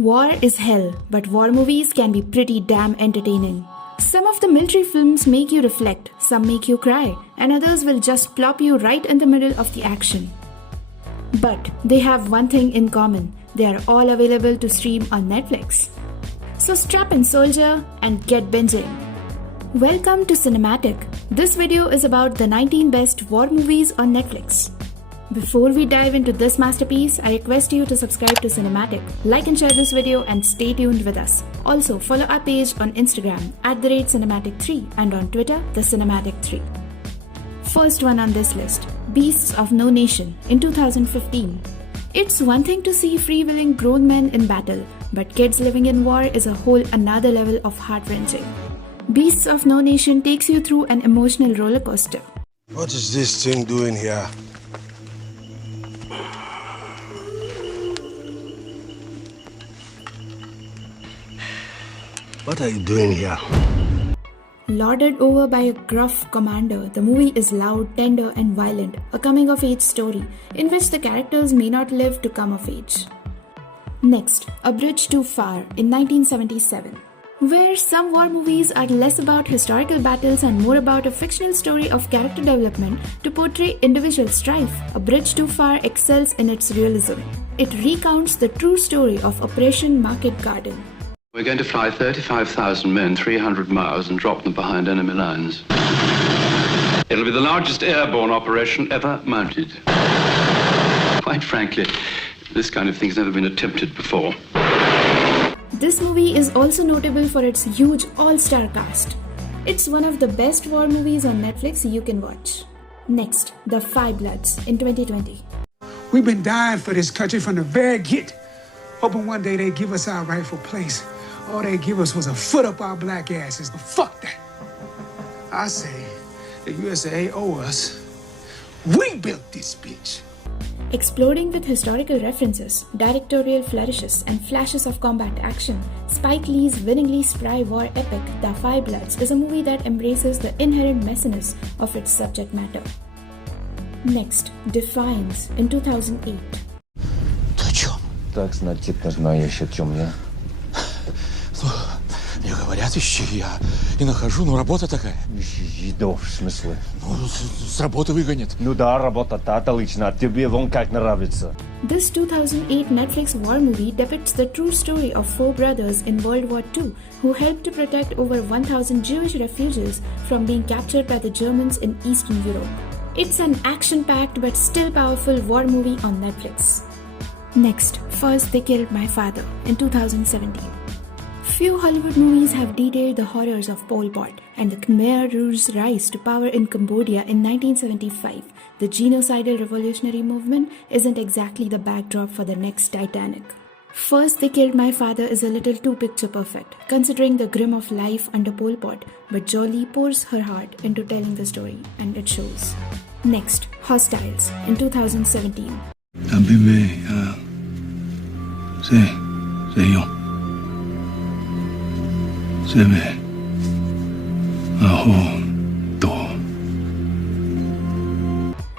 War is hell, but war movies can be pretty damn entertaining. Some of the military films make you reflect, some make you cry, and others will just plop you right in the middle of the action. But they have one thing in common, they are all available to stream on Netflix. So strap in, soldier, and get binging. Welcome to Cinematic. This video is about the 19 best war movies on Netflix. Before we dive into this masterpiece, I request you to subscribe to Cinematic, like and share this video, and stay tuned with us. Also, follow our page on Instagram @Cinematic3 and on Twitter, The Cinematic3. First one on this list, Beasts of No Nation in 2015. It's one thing to see free-willing grown men in battle, but kids living in war is a whole another level of heart-wrenching. Beasts of No Nation takes you through an emotional roller coaster. What is this thing doing here? What are you doing here? Lorded over by a gruff commander, the movie is loud, tender, and violent, a coming-of-age story in which the characters may not live to come of age. Next, A Bridge Too Far in 1977. Where some war movies are less about historical battles and more about a fictional story of character development to portray individual strife, A Bridge Too Far excels in its realism. It recounts the true story of Operation Market Garden. We're going to fly 35,000 men 300 miles and drop them behind enemy lines. It'll be the largest airborne operation ever mounted. Quite frankly, this kind of thing's never been attempted before. This movie is also notable for its huge all-star cast. It's one of the best war movies on Netflix you can watch. Next, The Five Bloods in 2020. We've been dying for this country from the very get, hoping one day they give us our rightful place. All they give us was a foot up our black asses. But fuck that. I say, the USA owe us. We built this bitch. Exploding with historical references, directorial flourishes, and flashes of combat action, Spike Lee's winningly spry war epic, The Five Bloods, is a movie that embraces the inherent messiness of its subject matter. Next, Defiance in 2008. Так, значит, знаешь, о чем я? Не говорят, ищи я. И нахожу, работа такая. Ищи, в смысле? С работы выгонят. Да, работа-то отлично, тебе вон как нравится. This 2008 Netflix war movie depicts the true story of four brothers in World War II who helped to protect over 1,000 Jewish refugees from being captured by the Germans in Eastern Europe. It's an action-packed but still powerful war movie on Netflix. Next, First They Killed My Father in 2017. Few Hollywood movies have detailed the horrors of Pol Pot and the Khmer Rouge's rise to power in Cambodia in 1975. The genocidal revolutionary movement isn't exactly the backdrop for the next Titanic. First They Killed My Father is a little too picture perfect, considering the grim of life under Pol Pot, but Jolie pours her heart into telling the story, and it shows. Next, Hostiles in 2017.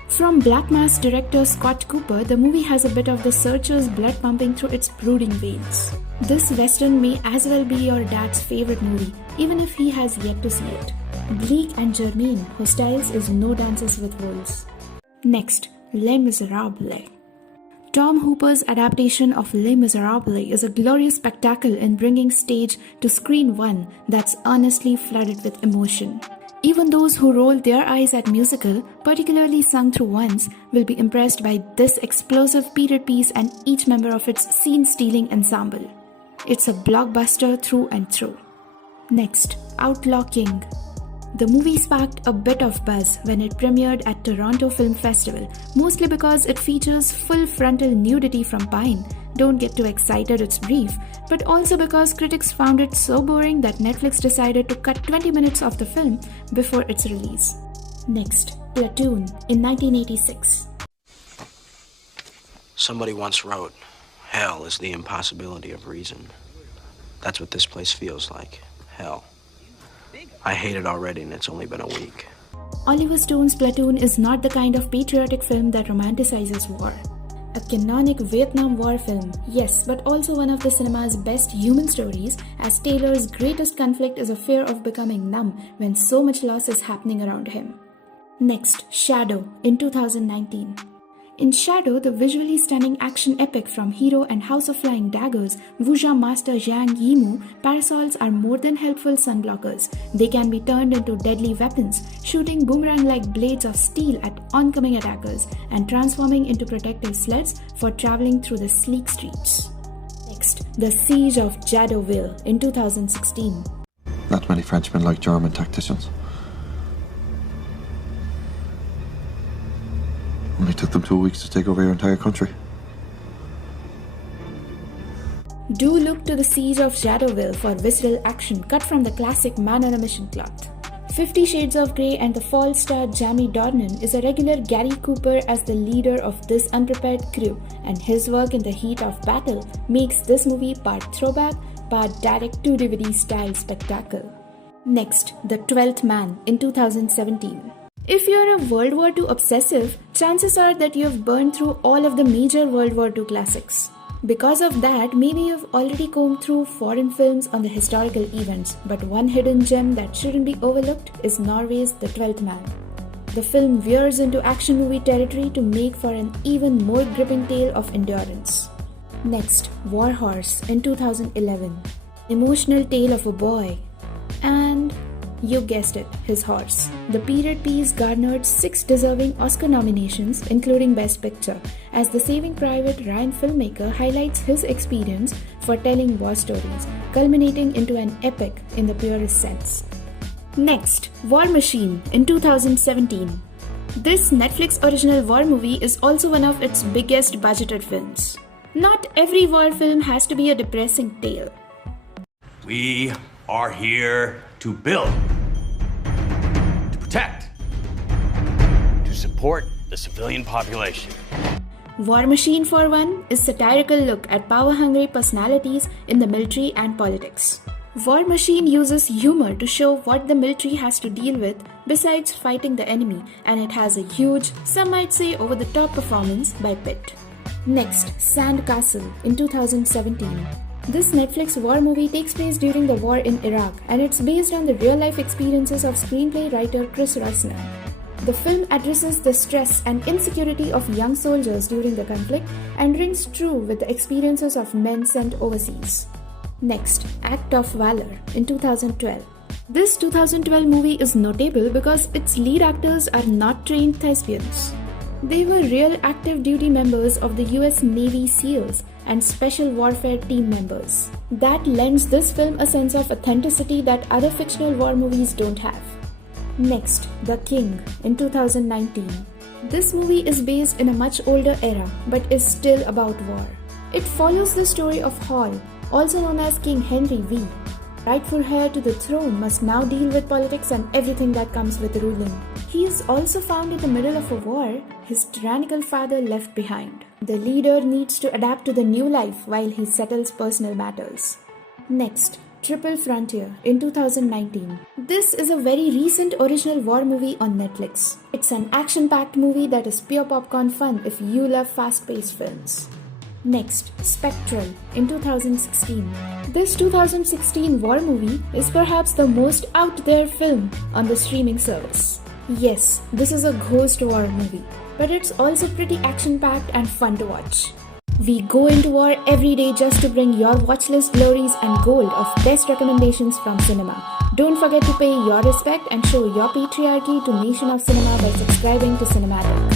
From Black Mass director Scott Cooper, the movie has a bit of the searcher's blood pumping through its brooding veins. This western may as well be your dad's favorite movie, even if he has yet to see it. Bleak and Germaine, Hostiles is no dances with wolves. Next, Les Miserables. Tom Hooper's adaptation of Les Miserables is a glorious spectacle in bringing stage to screen one that's earnestly flooded with emotion. Even those who roll their eyes at musical, particularly sung through ones, will be impressed by this explosive period piece and each member of its scene-stealing ensemble. It's a blockbuster through and through. Next, Outlaw King. The movie sparked a bit of buzz when it premiered at Toronto Film Festival, mostly because it features full frontal nudity from Pine. Don't get too excited, it's brief, but also because critics found it so boring that Netflix decided to cut 20 minutes of the film before its release. Next, Platoon in 1986. Somebody once wrote, "Hell is the impossibility of reason." That's what this place feels like. Hell. I hate it already, and it's only been a week. Oliver Stone's Platoon is not the kind of patriotic film that romanticizes war. A canonic Vietnam War film, yes, but also one of the cinema's best human stories, as Taylor's greatest conflict is a fear of becoming numb when so much loss is happening around him. Next, Shadow in 2019. In Shadow, the visually stunning action epic from Hero and House of Flying Daggers, Wuxia master Zhang Yimou, parasols are more than helpful sunblockers. They can be turned into deadly weapons, shooting boomerang-like blades of steel at oncoming attackers and transforming into protective sleds for traveling through the sleek streets. Next, the Siege of Shadowville in 2016. Not many Frenchmen like German tacticians. Only took them 2 weeks to take over your entire country. Do look to the Siege of Shadowville for visceral action cut from the classic man on a mission cloth. 50 Shades of Grey and the Fall star Jamie Dornan is a regular Gary Cooper as the leader of this unprepared crew, and his work in the heat of battle makes this movie part throwback, part direct-to-DVD style spectacle. Next, The 12th Man in 2017. If you're a World War II obsessive, chances are that you've burned through all of the major World War II classics. Because of that, maybe you've already combed through foreign films on the historical events, but one hidden gem that shouldn't be overlooked is Norway's The 12th Man. The film veers into action movie territory to make for an even more gripping tale of endurance. Next, War Horse in 2011. Emotional tale of a boy. And you guessed it, his horse. The period piece garnered 6 deserving Oscar nominations, including Best Picture, as the Saving Private Ryan filmmaker highlights his experience for telling war stories, culminating into an epic in the purest sense. Next, War Machine in 2017. This Netflix original war movie is also one of its biggest budgeted films. Not every war film has to be a depressing tale. We are here to build, to protect, to support the civilian population. War Machine, for one, is a satirical look at power-hungry personalities in the military and politics. War Machine uses humor to show what the military has to deal with besides fighting the enemy, and it has a huge, some might say over-the-top performance by Pitt. Next, Sandcastle in 2017. This Netflix war movie takes place during the war in Iraq, and it's based on the real-life experiences of screenplay writer Chris Rosner. The film addresses the stress and insecurity of young soldiers during the conflict and rings true with the experiences of men sent overseas. Next, Act of Valor in 2012. This 2012 movie is notable because its lead actors are not trained thespians. They were real active duty members of the US Navy SEALs and Special Warfare Team members. That lends this film a sense of authenticity that other fictional war movies don't have. Next, The King in 2019. This movie is based in a much older era but is still about war. It follows the story of Hall, also known as King Henry V. Rightful heir to the throne must now deal with politics and everything that comes with ruling. He is also found in the middle of a war his tyrannical father left behind. The leader needs to adapt to the new life while he settles personal matters. Next, Triple Frontier in 2019. This is a very recent original war movie on Netflix. It's an action-packed movie that is pure popcorn fun if you love fast-paced films. Next, Spectral in 2016. This 2016 war movie is perhaps the most out there film on the streaming service. Yes, this is a ghost war movie, but it's also pretty action-packed and fun to watch. We go into war every day just to bring your watchlist glories and gold of best recommendations from cinema. Don't forget to pay your respect and show your patriarchy to Nation of Cinema by subscribing to Cinematic.